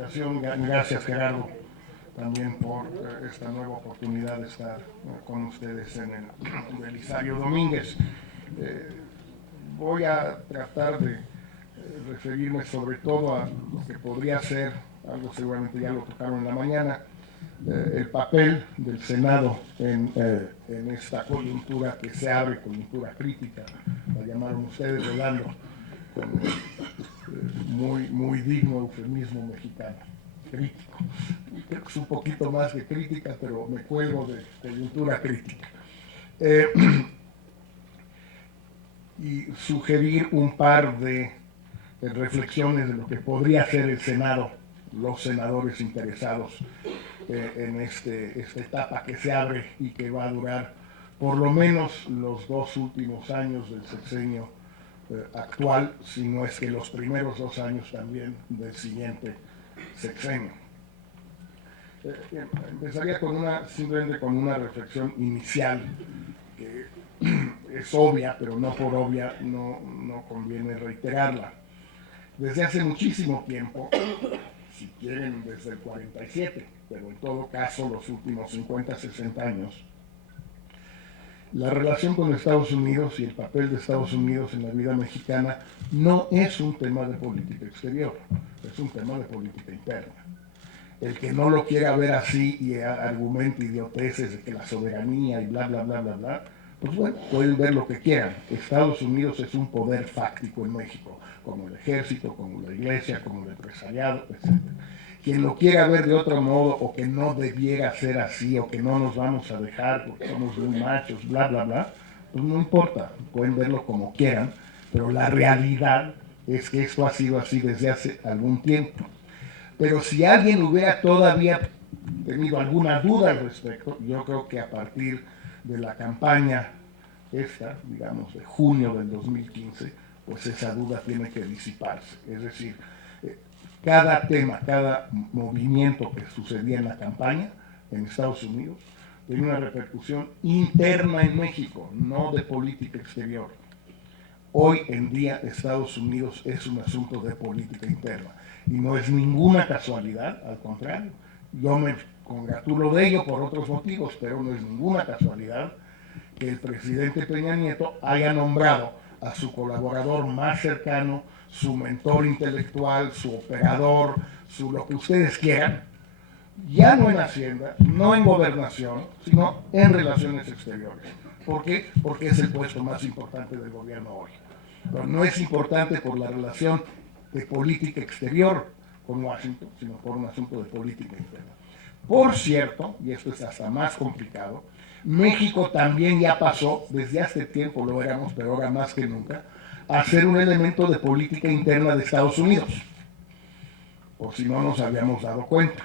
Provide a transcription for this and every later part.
invitación. Gracias, Gerardo, también por esta nueva oportunidad de estar con ustedes en el Belisario Domínguez. Voy a tratar de referirme sobre todo a lo que podría ser, algo seguramente ya lo tocaron en la mañana, el papel del Senado en esta coyuntura que se abre, coyuntura crítica, la llamaron ustedes, Rolando, con muy digno eufemismo mexicano, crítico. Creo que es un poquito más de crítica, pero me cuelgo de coyuntura crítica. Y sugerir un par de reflexiones de lo que podría ser el Senado, los senadores interesados en esta etapa que se abre y que va a durar por lo menos los 2 últimos años del sexenio actual, si no es que los primeros 2 años también del siguiente sexenio. Empezaría simplemente con una reflexión inicial que es obvia, pero no por obvia no conviene reiterarla. Desde hace muchísimo tiempo, si quieren desde el 47, pero en todo caso los últimos 50, 60 años, la relación con Estados Unidos y el papel de Estados Unidos en la vida mexicana no es un tema de política exterior, es un tema de política interna. El que no lo quiera ver así y argumente idioteces de que la soberanía y bla, bla, bla, bla, bla, pues bueno, pueden ver lo que quieran. Estados Unidos es un poder fáctico en México, como el ejército, como la iglesia, como el empresariado, etc. Quien lo quiera ver de otro modo, o que no debiera ser así, o que no nos vamos a dejar porque somos muy machos, bla, bla, bla, pues no importa, pueden verlo como quieran, pero la realidad es que esto ha sido así desde hace algún tiempo. Pero si alguien hubiera todavía tenido alguna duda al respecto, yo creo que a partir de la campaña esta, digamos, de junio del 2015, pues esa duda tiene que disiparse. Es decir, cada tema, cada movimiento que sucedía en la campaña en Estados Unidos tenía una repercusión interna en México, no de política exterior. Hoy en día Estados Unidos es un asunto de política interna y no es ninguna casualidad, al contrario. Yo me congratulo de ello por otros motivos, pero no es ninguna casualidad que el presidente Peña Nieto haya nombrado a su colaborador más cercano, su mentor intelectual, su operador, lo que ustedes quieran, ya no en Hacienda, no en Gobernación, sino en Relaciones Exteriores. ¿Por qué? Porque es el puesto más importante del gobierno hoy. Pero no es importante por la relación de política exterior con Washington, sino por un asunto de política interna. Por cierto, y esto es hasta más complicado, México también ya pasó, desde hace tiempo lo éramos, pero ahora más que nunca, a ser un elemento de política interna de Estados Unidos, por si no nos habíamos dado cuenta.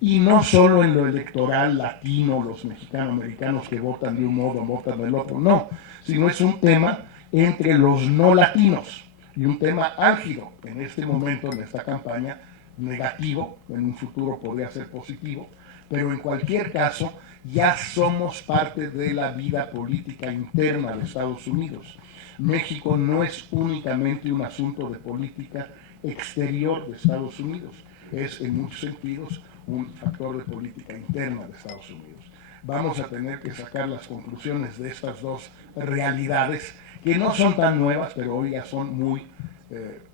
Y no solo en lo electoral latino, los mexicano-americanos que votan de un modo, votan del otro, no, sino es un tema entre los no latinos y un tema álgido en este momento, en esta campaña, negativo, en un futuro podría ser positivo, pero en cualquier caso ya somos parte de la vida política interna de Estados Unidos. México no es únicamente un asunto de política exterior de Estados Unidos, es en muchos sentidos un factor de política interna de Estados Unidos. Vamos a tener que sacar las conclusiones de estas dos realidades, que no son tan nuevas, pero hoy ya son muy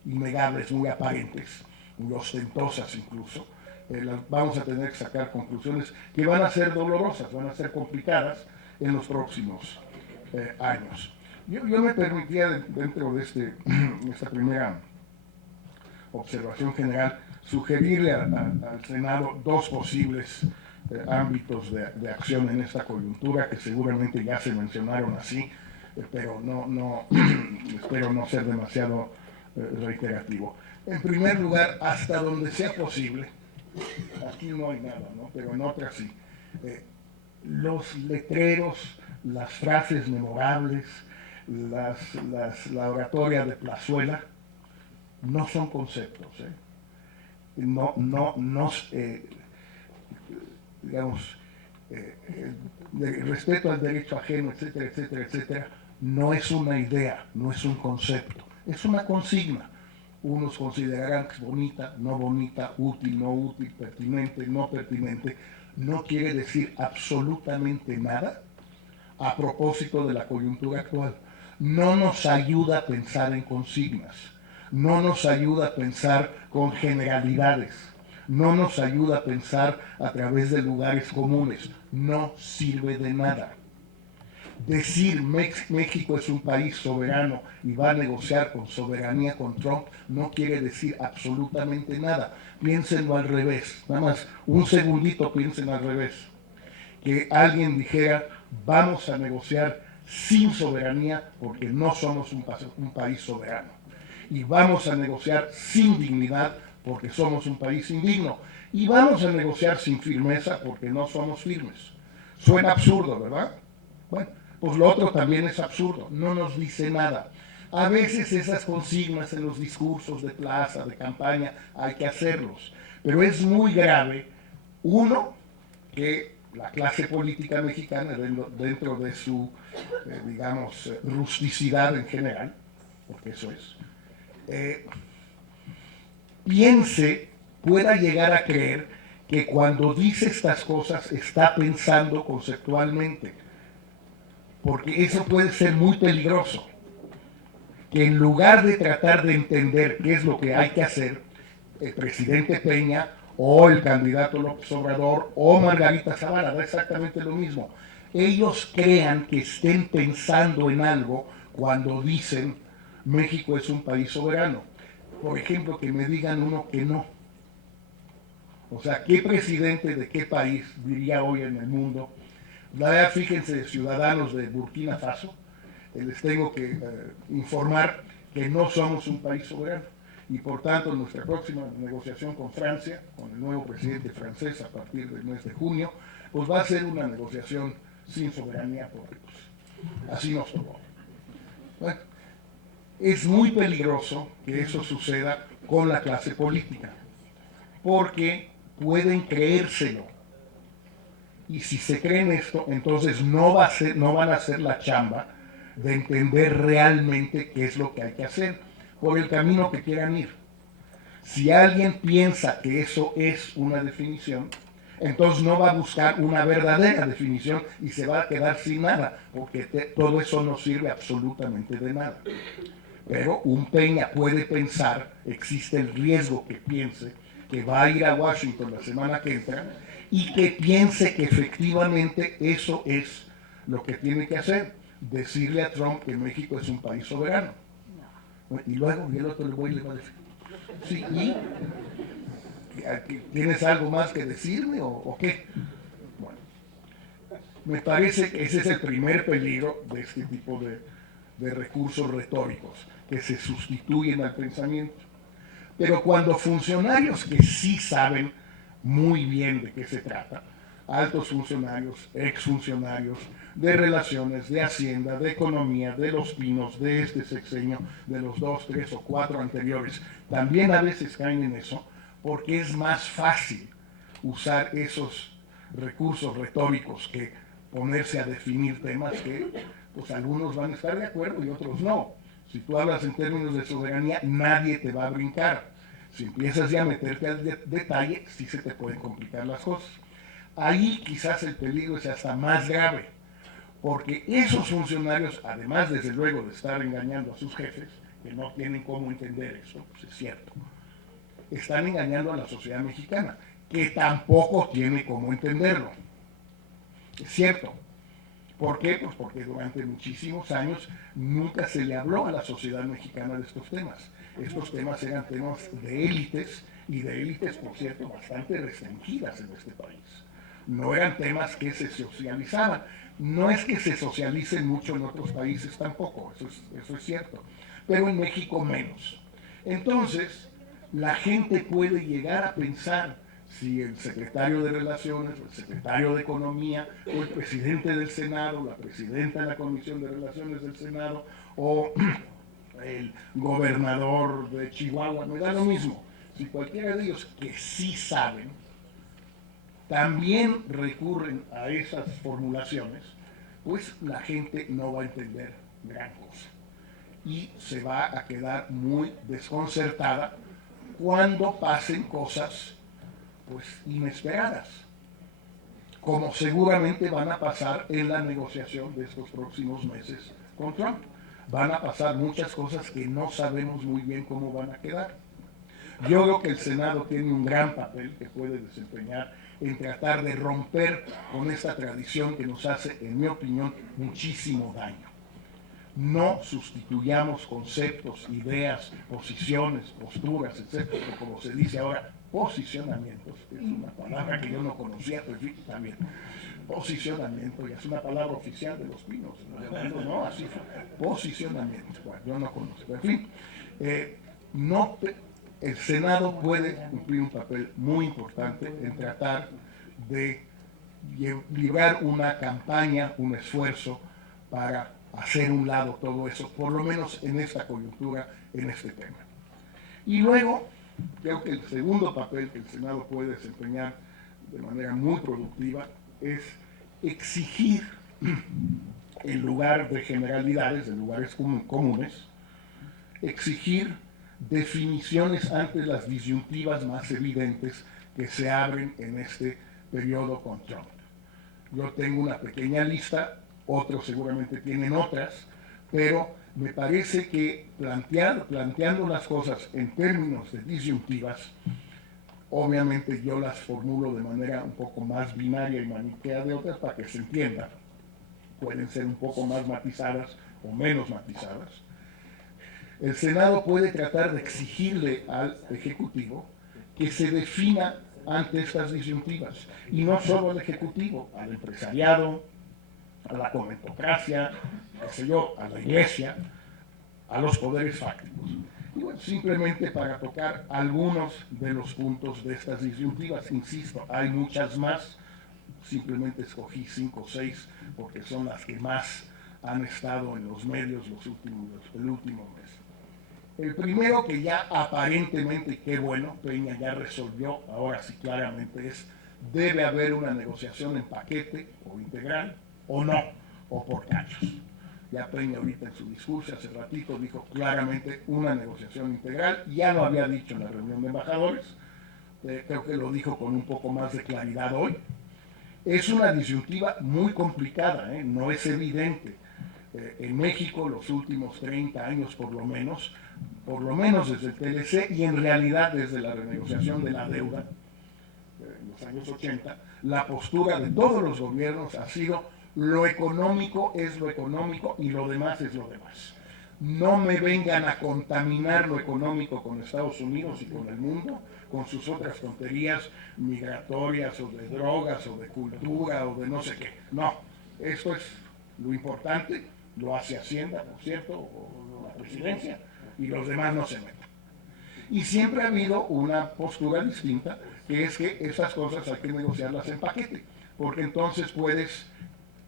innegables, muy aparentes, muy ostentosas incluso. Vamos a tener que sacar conclusiones que van a ser dolorosas, van a ser complicadas en los próximos años. Yo me permitía, dentro de esta primera observación general, sugerirle al Senado dos posibles ámbitos de acción en esta coyuntura, que seguramente ya se mencionaron así, pero espero no ser demasiado reiterativo. En primer lugar, hasta donde sea posible, aquí no hay nada, ¿no? Pero en otras sí, los letreros, las frases memorables, la oratoria de plazuela, no son conceptos, digamos, de respeto al derecho ajeno, etcétera, etcétera, etcétera, no es una idea, no es un concepto, es una consigna. Unos considerarán que es bonita, útil, no útil, pertinente, no pertinente. No quiere decir absolutamente nada a propósito de la coyuntura actual. No nos ayuda a pensar en consignas, no nos ayuda a pensar con generalidades, no nos ayuda a pensar a través de lugares comunes, no sirve de nada. Decir México es un país soberano y va a negociar con soberanía con Trump no quiere decir absolutamente nada. Piénsenlo al revés, nada más un segundito piensen al revés. Que alguien dijera, vamos a negociar sin soberanía porque no somos un país soberano. Y vamos a negociar sin dignidad porque somos un país indigno. Y vamos a negociar sin firmeza porque no somos firmes. Suena absurdo, ¿verdad? Bueno, pues lo otro también es absurdo, no nos dice nada. A veces esas consignas en los discursos de plaza, de campaña, hay que hacerlos. Pero es muy grave, uno, que la clase política mexicana, dentro de su, digamos, rusticidad en general, porque eso es, piense, pueda llegar a creer que cuando dice estas cosas está pensando conceptualmente, porque eso puede ser muy peligroso, que en lugar de tratar de entender qué es lo que hay que hacer, el presidente Peña o el candidato López Obrador o Margarita Zavala, da exactamente lo mismo. Ellos crean que estén pensando en algo cuando dicen México es un país soberano. Por ejemplo, que me digan uno que no. O sea, ¿qué presidente de qué país diría hoy en el mundo? Fíjense, ciudadanos de Burkina Faso, les tengo que informar que no somos un país soberano y por tanto nuestra próxima negociación con Francia, con el nuevo presidente francés a partir del mes de junio, pues va a ser una negociación sin soberanía porque pues, así nos tocó. Bueno, es muy peligroso que eso suceda con la clase política porque pueden creérselo. Y si se creen esto, entonces no van a hacer la chamba de entender realmente qué es lo que hay que hacer por el camino que quieran ir. Si alguien piensa que eso es una definición, entonces no va a buscar una verdadera definición y se va a quedar sin nada, porque todo eso no sirve absolutamente de nada. Pero un Peña puede pensar, existe el riesgo que piense que va a ir a Washington la semana que entra y que piense que efectivamente eso es lo que tiene que hacer, decirle a Trump que México es un país soberano. Y luego, y el otro le voy y le va a decir, sí, ¿y? ¿Tienes algo más que decirme o qué? Bueno, me parece que ese es el primer peligro de este tipo de recursos retóricos, que se sustituyen al pensamiento. Pero cuando funcionarios que sí saben muy bien de qué se trata, altos funcionarios, exfuncionarios, de relaciones, de hacienda, de economía, de los pinos, de este sexenio, de los 2, 3 o 4 anteriores, también a veces caen en eso, porque es más fácil usar esos recursos retóricos que ponerse a definir temas que pues algunos van a estar de acuerdo y otros no. Si tú hablas en términos de soberanía, nadie te va a brincar. Si empiezas ya a meterte al detalle, sí se te pueden complicar las cosas. Ahí quizás el peligro es hasta más grave, porque esos funcionarios, además desde luego de estar engañando a sus jefes, que no tienen cómo entender eso, pues es cierto, están engañando a la sociedad mexicana, que tampoco tiene cómo entenderlo. Es cierto. ¿Por qué? Pues porque durante muchísimos años nunca se le habló a la sociedad mexicana de estos temas. Estos temas eran temas de élites, y de élites, por cierto, bastante restringidas en este país. No eran temas que se socializaban. No es que se socialicen mucho en otros países tampoco, eso es cierto, pero en México menos. Entonces, la gente puede llegar a pensar si el secretario de Relaciones, o el secretario de Economía, o el presidente del Senado, la presidenta de la Comisión de Relaciones del Senado, o el gobernador de Chihuahua, me da lo mismo. Si cualquiera de ellos que sí saben, también recurren a esas formulaciones, pues la gente no va a entender gran cosa. y se va a quedar muy desconcertada cuando pasen cosas pues inesperadas, como seguramente van a pasar en la negociación de estos próximos meses con Trump. Van a pasar muchas cosas que no sabemos muy bien cómo van a quedar. Yo creo que el Senado tiene un gran papel que puede desempeñar en tratar de romper con esta tradición que nos hace, en mi opinión, muchísimo daño. No sustituyamos conceptos, ideas, posiciones, posturas, etcétera, como se dice ahora, posicionamientos, que es una palabra que yo no conocía, pero también posicionamiento, ya es una palabra oficial de Los Pinos, no, así fue, posicionamiento, bueno, yo no conozco, en fin, no, el Senado puede cumplir un papel muy importante en tratar de librar una campaña, un esfuerzo para hacer un lado todo eso, por lo menos en esta coyuntura, en este tema. Y luego, creo que el segundo papel que el Senado puede desempeñar de manera muy productiva es exigir, en lugar de generalidades, de lugares comunes, exigir definiciones ante las disyuntivas más evidentes que se abren en este periodo con Trump. Yo tengo una pequeña lista, otros seguramente tienen otras, pero me parece que planteando las cosas en términos de disyuntivas, obviamente yo las formulo de manera un poco más binaria y maniquea de otras para que se entienda. Pueden ser un poco más matizadas o menos matizadas. El Senado puede tratar de exigirle al Ejecutivo que se defina ante estas disyuntivas, y no solo al Ejecutivo, al empresariado, a la comentocracia, qué sé yo, a la Iglesia, a los poderes fácticos. Y bueno, simplemente para tocar algunos de los puntos de estas disyuntivas, insisto, hay muchas más, simplemente escogí 5 o 6 porque son las que más han estado en los medios el último mes. El primero, que ya aparentemente, qué bueno, Peña ya resolvió, ahora sí claramente es, debe haber una negociación en paquete o integral, o no, o por cachos. Ya Peña ahorita en su discurso hace ratito dijo claramente una negociación integral, ya lo había dicho en la reunión de embajadores, creo que lo dijo con un poco más de claridad hoy. Es una disyuntiva muy complicada, no es evidente. En México los últimos 30 años por lo menos desde el TLC y en realidad desde la renegociación de la deuda en los años 80, la postura de todos los gobiernos ha sido lo económico es lo económico y lo demás es lo demás. No me vengan a contaminar lo económico con Estados Unidos y con el mundo, con sus otras tonterías migratorias o de drogas o de cultura o de no sé qué. No, esto es lo importante, lo hace Hacienda, por cierto, o la presidencia, y los demás no se meten. Y siempre ha habido una postura distinta, que es que esas cosas hay que negociarlas en paquete, porque entonces puedes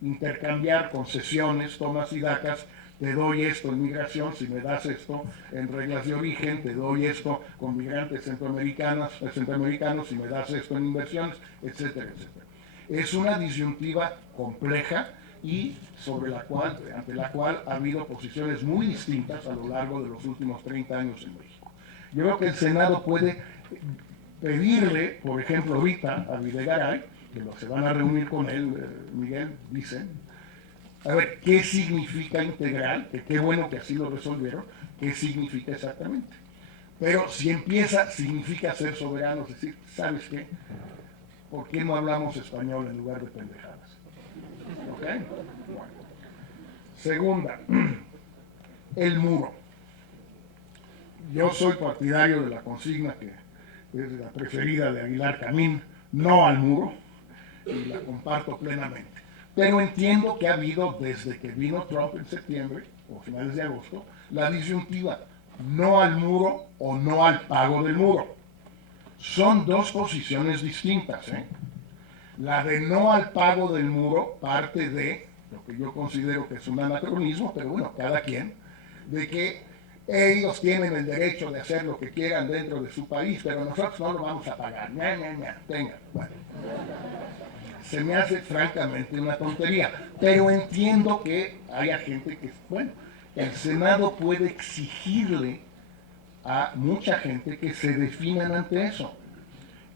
intercambiar concesiones, tomas y dacas, te doy esto en migración, si me das esto en reglas de origen, te doy esto con migrantes centroamericanos, si me das esto en inversiones, etcétera, etcétera. Es una disyuntiva compleja y ante la cual ha habido posiciones muy distintas a lo largo de los últimos 30 años en México. Yo creo que el Senado puede pedirle, por ejemplo, ahorita a Videgaray, que se van a reunir con él, Miguel, dicen, a ver, ¿qué significa integral? Que qué bueno que así lo resolvieron, ¿qué significa exactamente? Pero si significa ser soberanos, es decir, ¿sabes qué? ¿Por qué no hablamos español en lugar de pendejadas? ¿Ok? Bueno. Segunda, el muro. Yo soy partidario de la consigna que es la preferida de Aguilar Camín, no al muro, y la comparto plenamente. Pero entiendo que ha habido, desde que vino Trump en septiembre, o finales de agosto, la disyuntiva no al muro o no al pago del muro. Son dos posiciones distintas. La de no al pago del muro parte de lo que yo considero que es un anacronismo, pero bueno, cada quien, de que ellos tienen el derecho de hacer lo que quieran dentro de su país, pero nosotros no lo vamos a pagar. Tengan. Bueno. Se me hace francamente una tontería, pero entiendo que haya gente que, bueno, el Senado puede exigirle a mucha gente que se definan ante eso.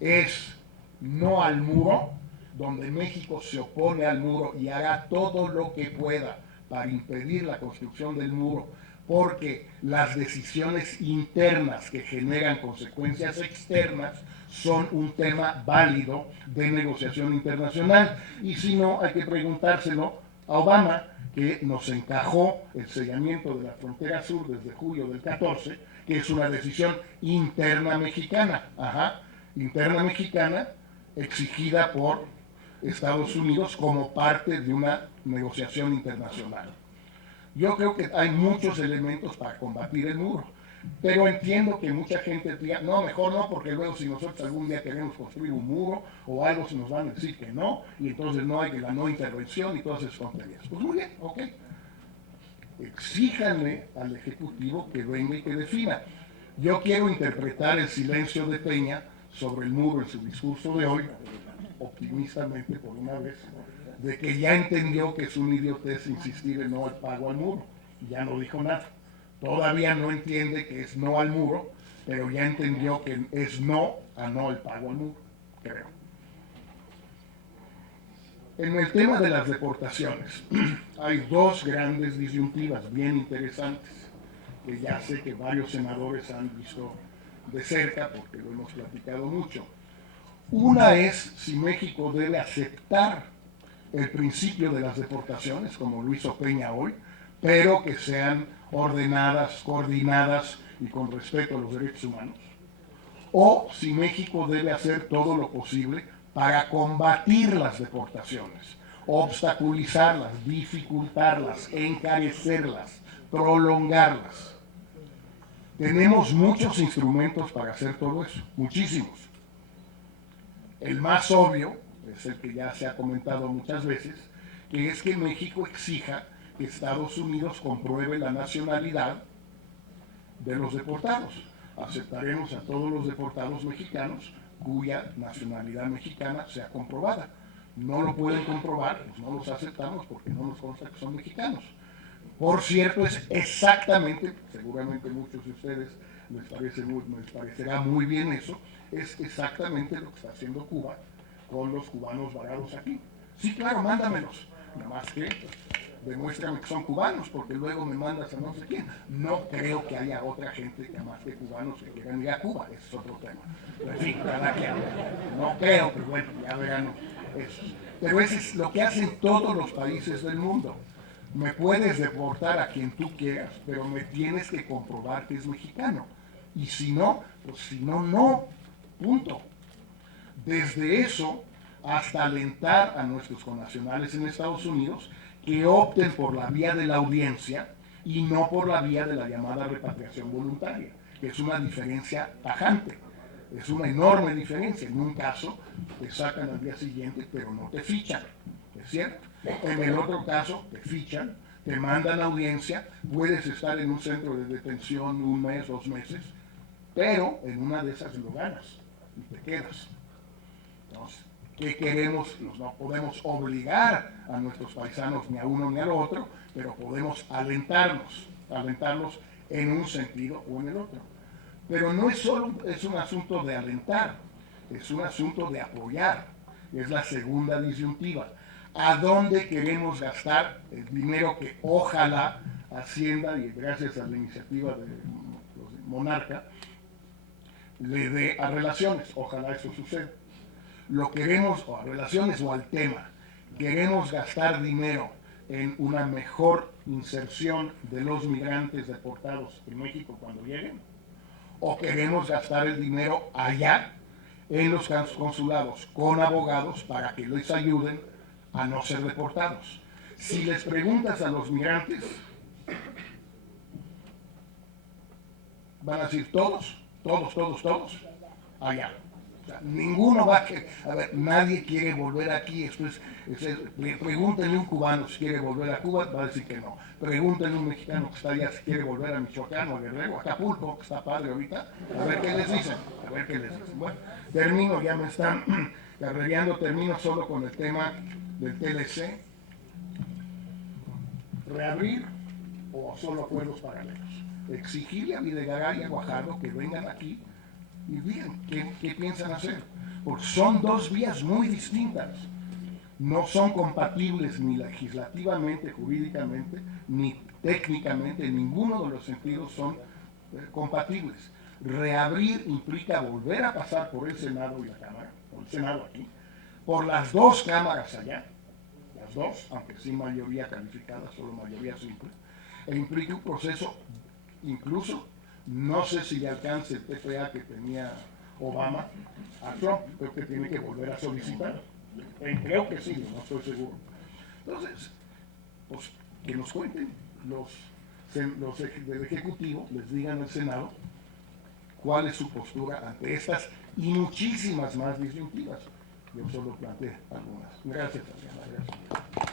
Es no al muro, donde México se opone al muro y hará todo lo que pueda para impedir la construcción del muro, porque las decisiones internas que generan consecuencias externas son un tema válido de negociación internacional. Y si no, hay que preguntárselo a Obama, que nos encajó el sellamiento de la frontera sur desde julio del 14, que es una decisión interna mexicana, interna mexicana, exigida por Estados Unidos como parte de una negociación internacional. Yo creo que hay muchos elementos para combatir el muro, pero entiendo que mucha gente diga, no, mejor no, porque luego si nosotros algún día queremos construir un muro o algo, se nos van a decir que no, y entonces no hay que la no intervención y todas esas tonterías. Pues muy bien, ok. Exíjanle al Ejecutivo que venga y que defina. Yo quiero interpretar el silencio de Peña sobre el muro en su discurso de hoy, optimistamente por una vez, de que ya entendió que es un idiotez insistir en no al pago al muro. Ya no dijo nada. Todavía no entiende que es no al muro, pero ya entendió que es no a no al pago al muro, creo. En el tema de las deportaciones, hay dos grandes disyuntivas bien interesantes, que ya sé que varios senadores han visto de cerca, porque lo hemos platicado mucho. Una es si México debe aceptar el principio de las deportaciones, como lo hizo Peña hoy, pero que sean ordenadas, coordinadas y con respeto a los derechos humanos, o si México debe hacer todo lo posible para combatir las deportaciones, obstaculizarlas, dificultarlas, encarecerlas, prolongarlas. Tenemos muchos instrumentos para hacer todo eso, muchísimos. El más obvio es el que ya se ha comentado muchas veces, que es que México exija que Estados Unidos compruebe la nacionalidad de los deportados. Aceptaremos a todos los deportados mexicanos cuya nacionalidad mexicana sea comprobada. No lo pueden comprobar, pues no los aceptamos porque no nos consta que son mexicanos. Por cierto, es exactamente, seguramente muchos de ustedes les parecerá muy bien eso, es exactamente lo que está haciendo Cuba con los cubanos varados aquí. Sí, claro, mándamelos. Nada más que demuéstrame que son cubanos, porque luego me mandas a no sé quién. No creo que haya otra gente que más que cubanos que quieran ir a Cuba, ese es otro tema. En fin, cada quien. No creo, pero bueno, ya verán eso. Pero eso es lo que hacen todos los países del mundo. Me puedes deportar a quien tú quieras, pero me tienes que comprobar que es mexicano. Y si no, pues si no, no. Punto. Desde eso hasta alentar a nuestros connacionales en Estados Unidos que opten por la vía de la audiencia y no por la vía de la llamada repatriación voluntaria, que es una diferencia tajante. Es una enorme diferencia. En un caso te sacan al día siguiente, pero no te fichan. ¿Es cierto? En el otro caso te fichan, te mandan a audiencia, puedes estar en un centro de detención 1 mes, 2 meses, pero en una de esas lo ganas y te quedas. Entonces, ¿qué queremos? No podemos obligar a nuestros paisanos ni a uno ni al otro, pero podemos alentarlos en un sentido o en el otro. Pero no es solo un asunto de alentar, es un asunto de apoyar. Es la segunda disyuntiva. ¿A dónde queremos gastar el dinero que ojalá Hacienda, y gracias a la iniciativa de Monarca, le dé a relaciones? Ojalá eso suceda. Lo queremos, o a relaciones o al tema, queremos gastar dinero en una mejor inserción de los migrantes deportados en México cuando lleguen, o queremos gastar el dinero allá en los consulados con abogados para que les ayuden a no ser deportados. Si les preguntas a los migrantes, van a decir todos, allá. O sea, ninguno va a querer, a ver, nadie quiere volver aquí. Pregúntenle a un cubano si quiere volver a Cuba, va a decir que no. Pregúntenle a un mexicano que está allá si quiere volver a Michoacán o a Guerrero, a Acapulco, que está padre ahorita, a ver qué les dicen. Bueno, termino, ya me están carrereando, termino solo con el tema del TLC. Reabrir o solo acuerdos paralelos. Exigirle a Videgaray y a Guajardo que vengan aquí y digan qué piensan hacer, porque son dos vías muy distintas. No son compatibles ni legislativamente, jurídicamente, ni técnicamente, en ninguno de los sentidos son compatibles. Reabrir implica volver a pasar por el Senado y la Cámara, por el Senado aquí, por las dos cámaras allá, las dos, aunque sin mayoría calificada, solo mayoría simple, e implica un proceso, incluso, no sé si le alcance el TPA que tenía Obama a Trump, creo que tiene que volver a solicitar. Creo que sí, no estoy seguro. Entonces, pues que nos cuenten los del Ejecutivo, les digan al Senado cuál es su postura ante estas y muchísimas más disyuntivas. Yo solo planteé algunas. Gracias, Adriana. Gracias.